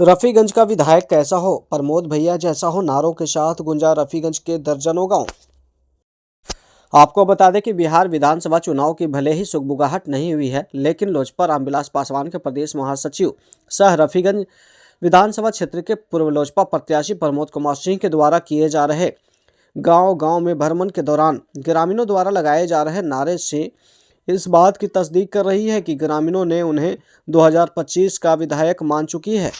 रफीगंज का विधायक कैसा हो, प्रमोद भैया जैसा हो नारों के साथ गुंजा रफीगंज के दर्जनों गांव। आपको बता दें कि बिहार विधानसभा चुनाव की भले ही सुगबुगाहट नहीं हुई है, लेकिन लोजपा रामविलास पासवान के प्रदेश महासचिव सह रफीगंज विधानसभा क्षेत्र के पूर्व लोजपा प्रत्याशी प्रमोद कुमार सिंह के द्वारा किए जा रहे गांव गांव में भ्रमण के दौरान ग्रामीणों द्वारा लगाए जा रहे नारे से इस बात की तस्दीक कर रही है कि ग्रामीणों ने उन्हें 2025 का विधायक मान चुकी है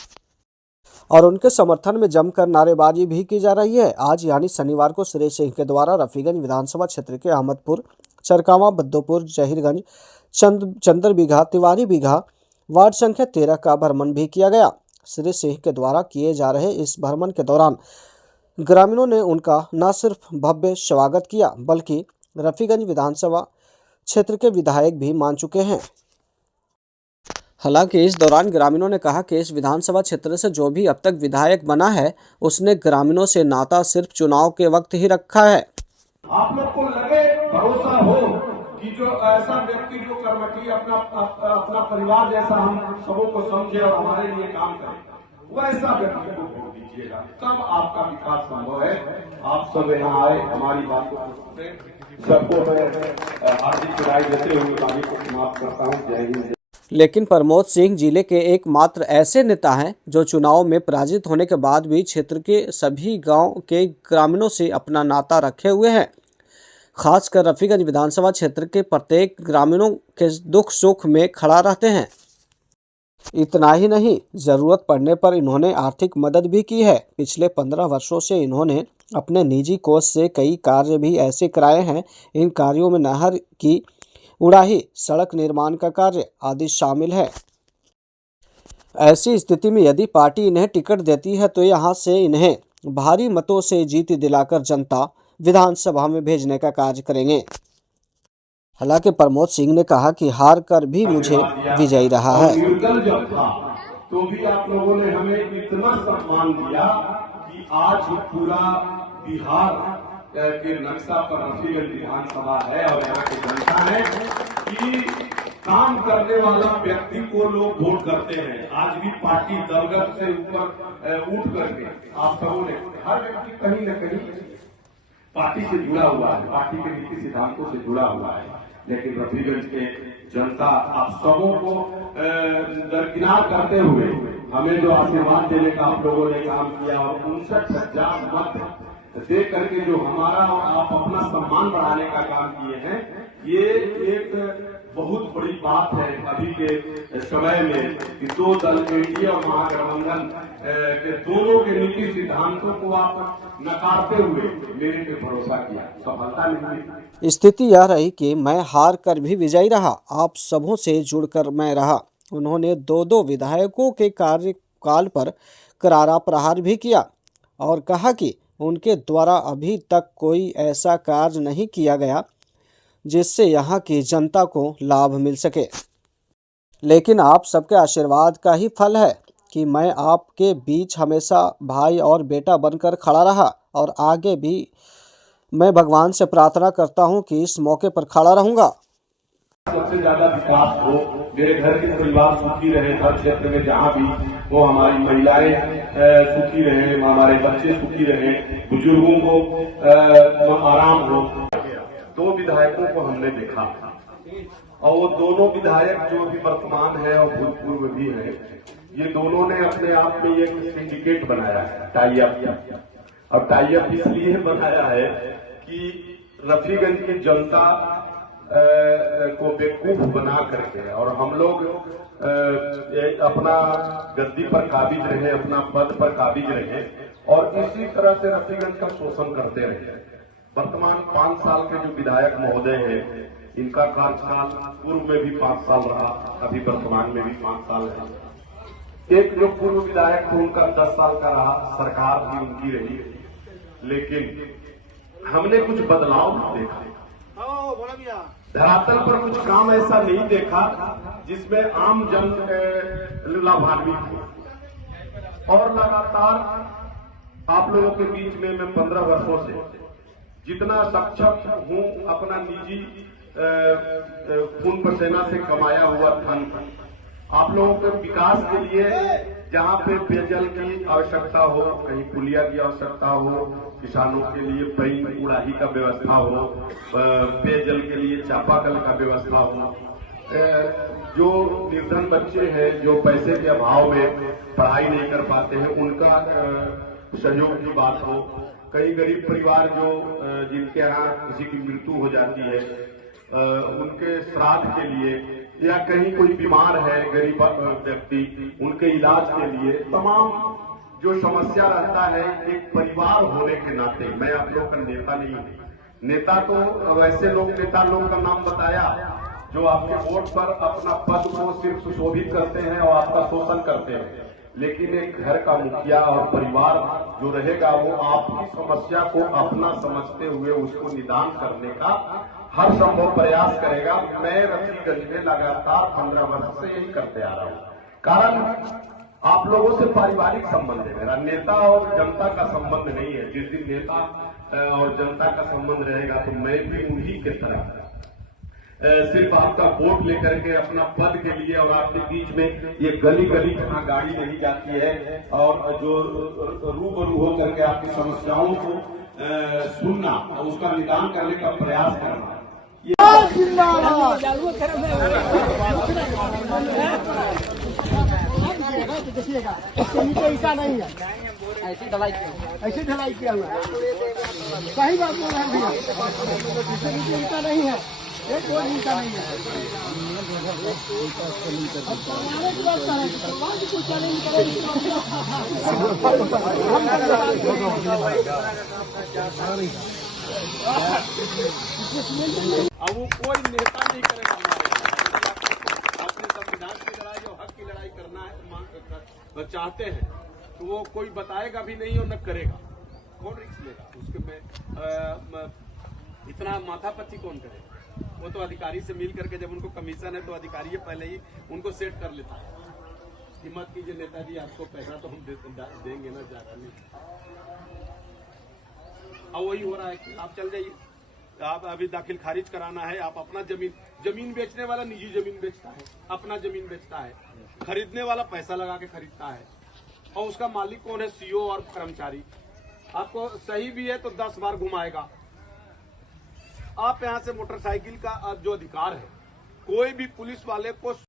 और उनके समर्थन में जमकर नारेबाजी भी की जा रही है। आज यानी शनिवार को श्री सिंह के द्वारा रफीगंज विधानसभा क्षेत्र के अहमदपुर, चरकावा, बद्दोपुर, जहीरगंज, चंदर बीघा, तिवारी बीघा वार्ड संख्या 13 का भ्रमण भी किया गया। श्री सिंह के द्वारा किए जा रहे इस भ्रमण के दौरान ग्रामीणों ने उनका न सिर्फ भव्य स्वागत किया बल्कि रफीगंज विधानसभा क्षेत्र के विधायक भी मान चुके हैं। हालांकि इस दौरान ग्रामीणों ने कहा कि इस विधानसभा क्षेत्र से जो भी अब तक विधायक बना है उसने ग्रामीणों से नाता सिर्फ चुनाव के वक्त ही रखा है। आप लोग को लगे, भरोसा हो कि जो ऐसा व्यक्ति जो कर्मठी अपना परिवार जैसा हम सबों को समझे और हमारे लिए काम करे, वैसा व्यक्ति को वोट दीजिएगा, तब आपका विकास संभव है। आप सब यहाँ आए, हमारी बात को सबको मैं हार्दिक बधाई देते हुए वाणी को समाप्त करता हूँ। जय हिंद। लेकिन प्रमोद सिंह जिले के एकमात्र ऐसे नेता हैं जो चुनाव में पराजित होने के बाद भी क्षेत्र के सभी गांव के ग्रामीणों से अपना नाता रखे हुए हैं। खासकर रफीगंज विधानसभा क्षेत्र के प्रत्येक ग्रामीणों के दुख सुख में खड़ा रहते हैं। इतना ही नहीं, जरूरत पड़ने पर इन्होंने आर्थिक मदद भी की है। पिछले 15 वर्षों से इन्होंने अपने निजी कोष से कई कार्य भी ऐसे कराए हैं। इन कार्यों में नहर की उड़ाही, सड़क निर्माण का कार्य आदि शामिल है। ऐसी स्थिति में यदि पार्टी इन्हें टिकट देती है तो यहां से इन्हें भारी मतों से जीत दिलाकर जनता विधानसभा में भेजने का कार्य करेंगे। हालांकि प्रमोद सिंह ने कहा कि हार कर भी मुझे विजयी रहा है। जब था तो भी आप लोगों ने हमें इतना सम्मान दिया कि आज पूरा बिहार के नक्शा पर रफीगंज विधानसभा है और यहाँ की जनता है कि काम करने वाला व्यक्ति को लोग वोट करते हैं। आज भी पार्टी दलगत से ऊपर उठ करके आप सबों ने, हर व्यक्ति कहीं न कहीं पार्टी से जुड़ा हुआ है, पार्टी के नीति सिद्धांतों से जुड़ा हुआ है, लेकिन रफीगंज के जनता आप सबों को दरकिनार करते हुए हमें जो आशीर्वाद देने का आप लोगों ने काम किया और 59,000 मत दे करके जो हमारा और आप अपना सम्मान बढ़ाने का काम किए हैं, ये एक बहुत बड़ी बात है अभी के समय में कि दो दल एनडीए और महागठबंधन के दोनों के नीति सिद्धांतों को आप नकारते हुए मेरे पे भरोसा किया, सफलता मिली। स्थिति यह रही कि मैं हार कर भी विजयी रहा, आप सबों से जुड़कर मैं रहा। उन्होंने दो विधायकों के कार्यकाल पर करारा प्रहार भी किया और कहा कि उनके द्वारा अभी तक कोई ऐसा कार्य नहीं किया गया जिससे यहाँ की जनता को लाभ मिल सके। लेकिन आप सबके आशीर्वाद का ही फल है कि मैं आपके बीच हमेशा भाई और बेटा बनकर खड़ा रहा और आगे भी मैं भगवान से प्रार्थना करता हूं कि इस मौके पर खड़ा रहूंगा। सबसे ज्यादा विकास हो, मेरे घर के परिवार सुखी रहे, हर क्षेत्र में जहाँ भी वो हमारी महिलाएं सुखी रहे, हमारे बच्चे सुखी रहे, बुजुर्गों को आराम हो। 2 विधायकों को हमने देखा और वो दोनों विधायक जो भी वर्तमान है और भूतपूर्व भी है, ये दोनों ने अपने आप में एक सिंडिकेट बनाया है, टाई अप। और टाई अप इसलिए बनाया है कि रफीगंज की जनता को बेवकूफ बना करके और हम लोग अपना गद्दी पर काबिज रहे, अपना पद पर काबिज रहे और इसी तरह से रफीगंज का शोषण करते रहे। वर्तमान 5 साल के जो विधायक महोदय हैं, इनका कार्यकाल पूर्व में भी 5 साल रहा, अभी वर्तमान में भी 5 साल है। एक जो पूर्व विधायक थे उनका 10 साल का रहा, सरकार भी उनकी रही, लेकिन हमने कुछ बदलाव देखा, धरातल पर कुछ काम ऐसा नहीं देखा जिसमें आम जन लाभान्वित हो। और लगातार आप लोगों के बीच में मैं 15 वर्षों से जितना सक्षम हूं अपना निजी खून पसीना से कमाया हुआ धन आप लोगों के विकास के लिए जहाँ पे पेयजल की आवश्यकता हो, कहीं पुलिया की आवश्यकता हो, किसानों के लिए पई उड़ाही का व्यवस्था हो, पेयजल के लिए चापाकल का व्यवस्था हो, जो निर्धन बच्चे हैं जो पैसे के अभाव में पढ़ाई नहीं कर पाते हैं उनका सहयोग की बात हो, कई गरीब परिवार जो जिनके यहाँ किसी की मृत्यु हो जाती है उनके श्राद्ध के लिए, या कहीं कोई बीमार है गरीब व्यक्ति उनके इलाज के लिए, तमाम जो समस्या रहता है एक परिवार होने के नाते, मैं आप लोग का नेता नहीं हूँ, नेता तो वैसे लोग नेता लोग का नाम बताया जो आपके वोट पर अपना पद को सिर्फ सुशोभित करते हैं और आपका शोषण करते हैं, लेकिन एक घर का मुखिया और परिवार जो रहेगा वो आपकी समस्या को अपना समझते हुए उसको निदान करने का हर संभव प्रयास करेगा। मैं रफीगंज में लगातार 15 वर्ष से यही करते आ रहा हूँ, कारण आप लोगों से पारिवारिक संबंध है मेरा, नेता और जनता का संबंध नहीं है। जिस दिन नेता और जनता का संबंध रहेगा तो मैं भी उन्हीं के तरह सिर्फ आपका वोट लेकर के अपना पद के लिए और आपके बीच में ये गली गली जहाँ गाड़ी नहीं जाती है और जो रूबरू हो करके आपकी समस्याओं को सुनना और उसका निदान करने का प्रयास करना, देखिएगा इसके नीचे ईसा नहीं है, ऐसी ढलाई किया हुआ है। सही बात बोल रहे हैं भैया, इसके नीचे ईसा नहीं है, एक और ईसा नहीं है। अब करवाने की बात कर रहे हैं, करवा की कोई चैलेंज करेगी अब वो कोई नेता नहीं करेगा हमारे अपने संविधान की लड़ाई और हक की लड़ाई करना है तो चाहते हैं तो वो कोई बताएगा भी नहीं और न करेगा, कौन रिस्क लेगा उसके में इतना माथापच्ची कौन करेगा? वो तो अधिकारी से मिल करके जब उनको कमीशन है तो अधिकारी पहले ही उनको सेट कर लेता है कि मत कीजिए नेताजी आपको पैसा तो हम देंगे ना, ज्यादा नहीं। अब वही हो रहा है कि आप चल जाइए, आप अभी दाखिल खारिज कराना है, आप अपना जमीन बेचने वाला निजी जमीन बेचता है, अपना जमीन बेचता है, खरीदने वाला पैसा लगा के खरीदता है और उसका मालिक कौन है? सीओ और कर्मचारी। आपको सही भी है तो 10 बार घुमाएगा। आप यहाँ से मोटरसाइकिल का जो अधिकार है, कोई भी पुलिस वाले को